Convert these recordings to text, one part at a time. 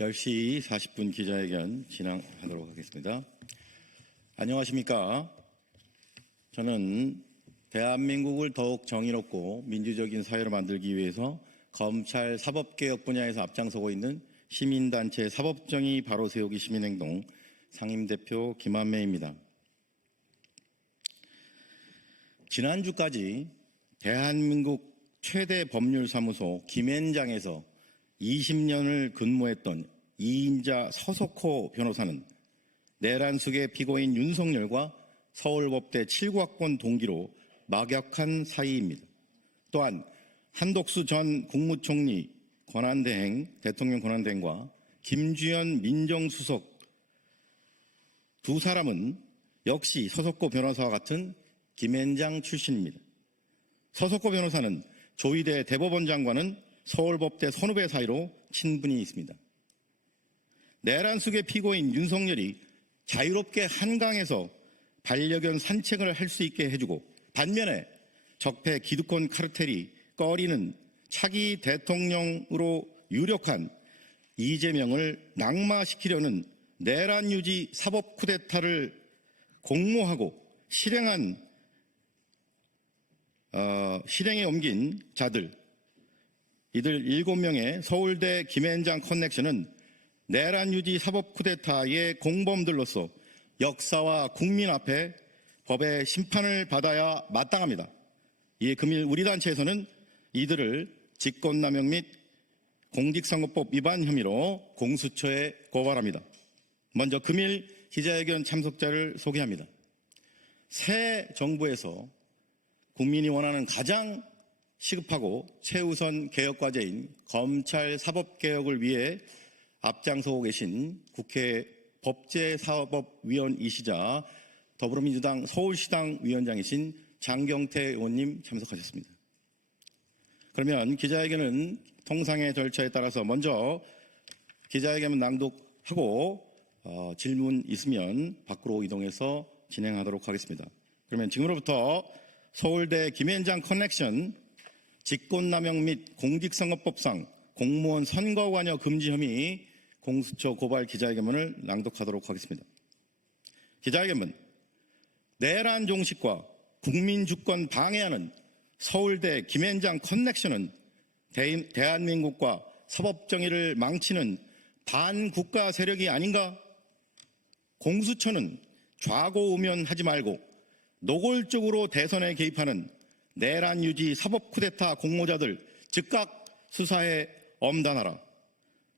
10시 40분 기자회견 진행하도록 하겠습니다. 안녕하십니까. 저는 대한민국을 더욱 정의롭고 민주적인 사회로 만들기 위해서 검찰 사법개혁 분야에서 앞장서고 있는 시민단체 사법정의 바로 세우기 시민행동 상임대표 김한매입니다. 지난주까지 대한민국 최대 법률사무소 김앤장에서 20년을 근무했던 이인자 서석호 변호사는 내란숙의 피고인 윤석열과 서울법대 7구학번 동기로 막역한 사이입니다. 또한 한독수 전 국무총리 대통령 권한대행과 김주현 민정수석 두 사람은 역시 서석호 변호사와 같은 김앤장 출신입니다. 서석호 변호사는 조희대 대법원장과는 서울법대 선후배 사이로 친분이 있습니다. 내란숙의 피고인 윤석열이 자유롭게 한강에서 반려견 산책을 할 수 있게 해주고 반면에 적폐 기득권 카르텔이 꺼리는 차기 대통령으로 유력한 이재명을 낙마시키려는 내란 유지 사법 쿠데타를 공모하고 실행에 옮긴 자들, 이들 7명의 서울대 김앤장 커넥션은 내란 유지 사법 쿠데타의 공범들로서 역사와 국민 앞에 법의 심판을 받아야 마땅합니다. 이에 금일 우리 단체에서는 이들을 직권남용 및 공직선거법 위반 혐의로 공수처에 고발합니다. 먼저 금일 기자회견 참석자를 소개합니다. 새 정부에서 국민이 원하는 가장 시급하고 최우선 개혁과제인 검찰 사법개혁을 위해 앞장서고 계신 국회 법제사법위원이시자 더불어민주당 서울시당 위원장이신 장경태 의원님 참석하셨습니다. 그러면 기자회견은 통상의 절차에 따라서 먼저 기자회견 낭독하고 질문 있으면 밖으로 이동해서 진행하도록 하겠습니다. 그러면 지금으로부터 서울대 김앤장 커넥션 직권남용 및 공직선거법상 공무원 선거관여 금지 혐의 공수처 고발 기자회견문을 낭독하도록 하겠습니다. 기자회견문. 내란 종식과 국민주권 방해하는 서울대 김앤장 커넥션은 대한민국과 사법정의를 망치는 반국가 세력이 아닌가? 공수처는 좌고우면하지 말고 노골적으로 대선에 개입하는 내란 유지 사법 쿠데타 공모자들 즉각 수사에 엄단하라.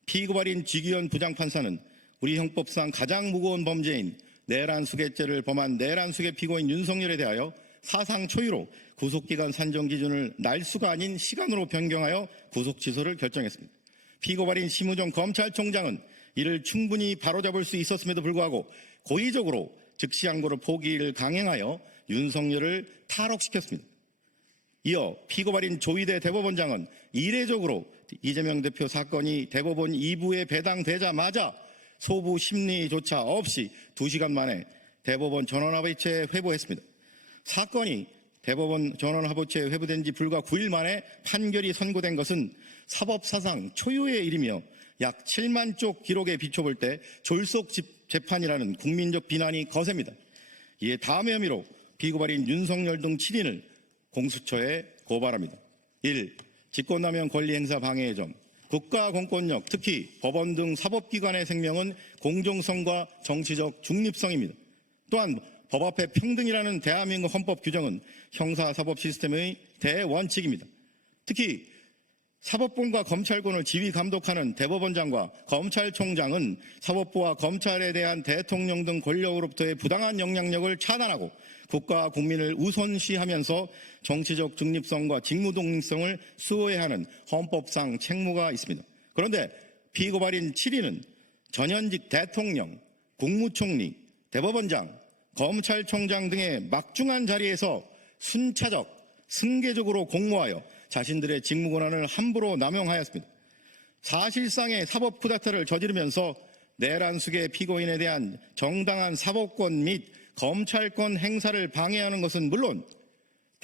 피고발인 지기현 부장판사는 우리 형법상 가장 무거운 범죄인 내란수괴죄를 범한 내란수괴 피고인 윤석열에 대하여 사상 초유로 구속기간 산정 기준을 날수가 아닌 시간으로 변경하여 구속 취소를 결정했습니다. 피고발인 심우정 검찰총장은 이를 충분히 바로잡을 수 있었음에도 불구하고 고의적으로 즉시항고를 포기를 강행하여 윤석열을 탈옥시켰습니다. 이어 피고발인 조희대 대법원장은 이례적으로 이재명 대표 사건이 대법원 2부에 배당되자마자 소부 심리조차 없이 2시간 만에 대법원 전원합의체에 회부했습니다. 사건이 대법원 전원합의체에 회부된 지 불과 9일 만에 판결이 선고된 것은 사법사상 초유의 일이며 약 7만 쪽 기록에 비춰볼 때 졸속 재판이라는 국민적 비난이 거셉니다. 이에 다음의 혐의로 피고발인 윤석열 등 7인을 공수처에 고발합니다. 1. 직권남용 권리행사 방해의 점. 국가 공권력, 특히 법원 등 사법기관의 생명은 공정성과 정치적 중립성입니다. 또한 법 앞에 평등이라는 대한민국 헌법 규정은 형사사법 시스템의 대원칙입니다. 특히 사법권과 검찰권을 지휘 감독하는 대법원장과 검찰총장은 사법부와 검찰에 대한 대통령 등 권력으로부터의 부당한 영향력을 차단하고 국가와 국민을 우선시하면서 정치적 중립성과 직무독립성을 수호해야 하는 헌법상 책무가 있습니다. 그런데 피고발인 7인은 전현직 대통령, 국무총리, 대법원장, 검찰총장 등의 막중한 자리에서 순차적, 승계적으로 공모하여 자신들의 직무 권한을 함부로 남용하였습니다. 사실상의 사법 쿠데타를 저지르면서 내란숙의 피고인에 대한 정당한 사법권 및 검찰권 행사를 방해하는 것은 물론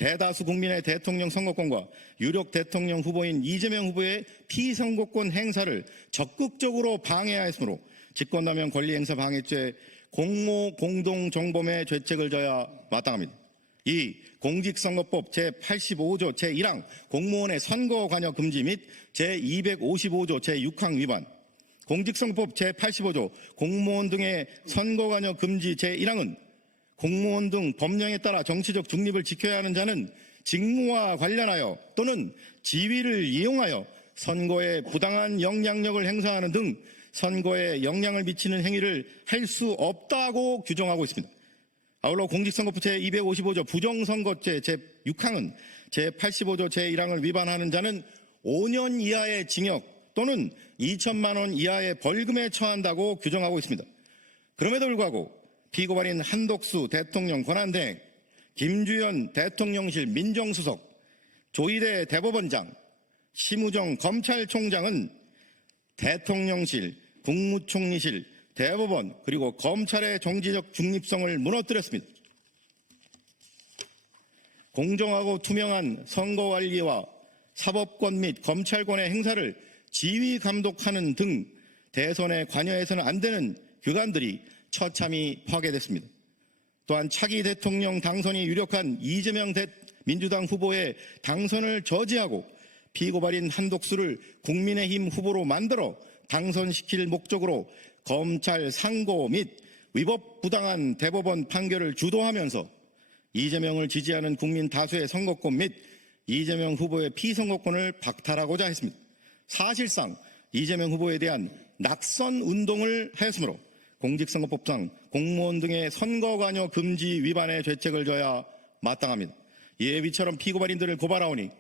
대다수 국민의 대통령 선거권과 유력 대통령 후보인 이재명 후보의 피선거권 행사를 적극적으로 방해하였으므로 직권남용 권리행사 방해죄 공모 공동정범의 죄책을 져야 마땅합니다. 2. 공직선거법 제85조 제1항 공무원의 선거 관여 금지 및 제255조 제6항 위반, 공직선거법 제85조 공무원 등의 선거 관여 금지 제1항은 공무원 등 법령에 따라 정치적 중립을 지켜야 하는 자는 직무와 관련하여 또는 지위를 이용하여 선거에 부당한 영향력을 행사하는 등 선거에 영향을 미치는 행위를 할 수 없다고 규정하고 있습니다. 아울러 공직선거법 제255조 부정선거죄 제6항은 제85조 제1항을 위반하는 자는 5년 이하의 징역 또는 2천만 원 이하의 벌금에 처한다고 규정하고 있습니다. 그럼에도 불구하고 피고발인 한독수 대통령 권한대행, 김주현 대통령실 민정수석, 조희대 대법원장, 심우정 검찰총장은 대통령실, 국무총리실, 대법원 그리고 검찰의 정치적 중립성을 무너뜨렸습니다. 공정하고 투명한 선거관리와 사법권 및 검찰권의 행사를 지휘 감독하는 등 대선에 관여해서는 안 되는 규관들이 처참히 파괴됐습니다. 또한 차기 대통령 당선이 유력한 이재명 민주당 후보의 당선을 저지하고 피고발인 한독수를 국민의힘 후보로 만들어 당선시킬 목적으로 검찰 상고 및 위법 부당한 대법원 판결을 주도하면서 이재명을 지지하는 국민 다수의 선거권 및 이재명 후보의 피선거권을 박탈하고자 했습니다. 사실상 이재명 후보에 대한 낙선 운동을 하였으므로 공직선거법상 공무원 등의 선거관여 금지 위반의 죄책을 져야 마땅합니다. 이에 위처럼 피고발인들을 고발하오니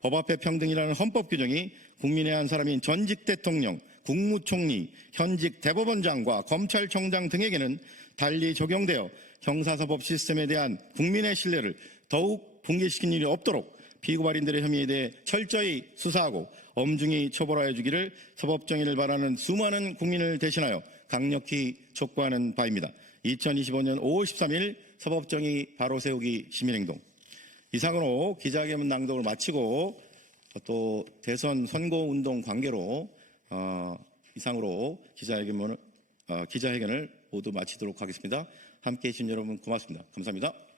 법 앞에 평등이라는 헌법 규정이 국민의 한 사람인 전직 대통령, 국무총리, 현직 대법원장과 검찰총장 등에게는 달리 적용되어 형사사법 시스템에 대한 국민의 신뢰를 더욱 붕괴시킨 일이 없도록 피고발인들의 혐의에 대해 철저히 수사하고 엄중히 처벌하여 주기를 사법정의를 바라는 수많은 국민을 대신하여 강력히 촉구하는 바입니다. 2025년 5월 13일 사법정의 바로 세우기 시민행동. 이상으로 기자회견 낭독을 마치고 또 대선 선거운동 관계로 이상으로 기자회견을 모두 마치도록 하겠습니다. 함께해 주신 여러분 고맙습니다. 감사합니다.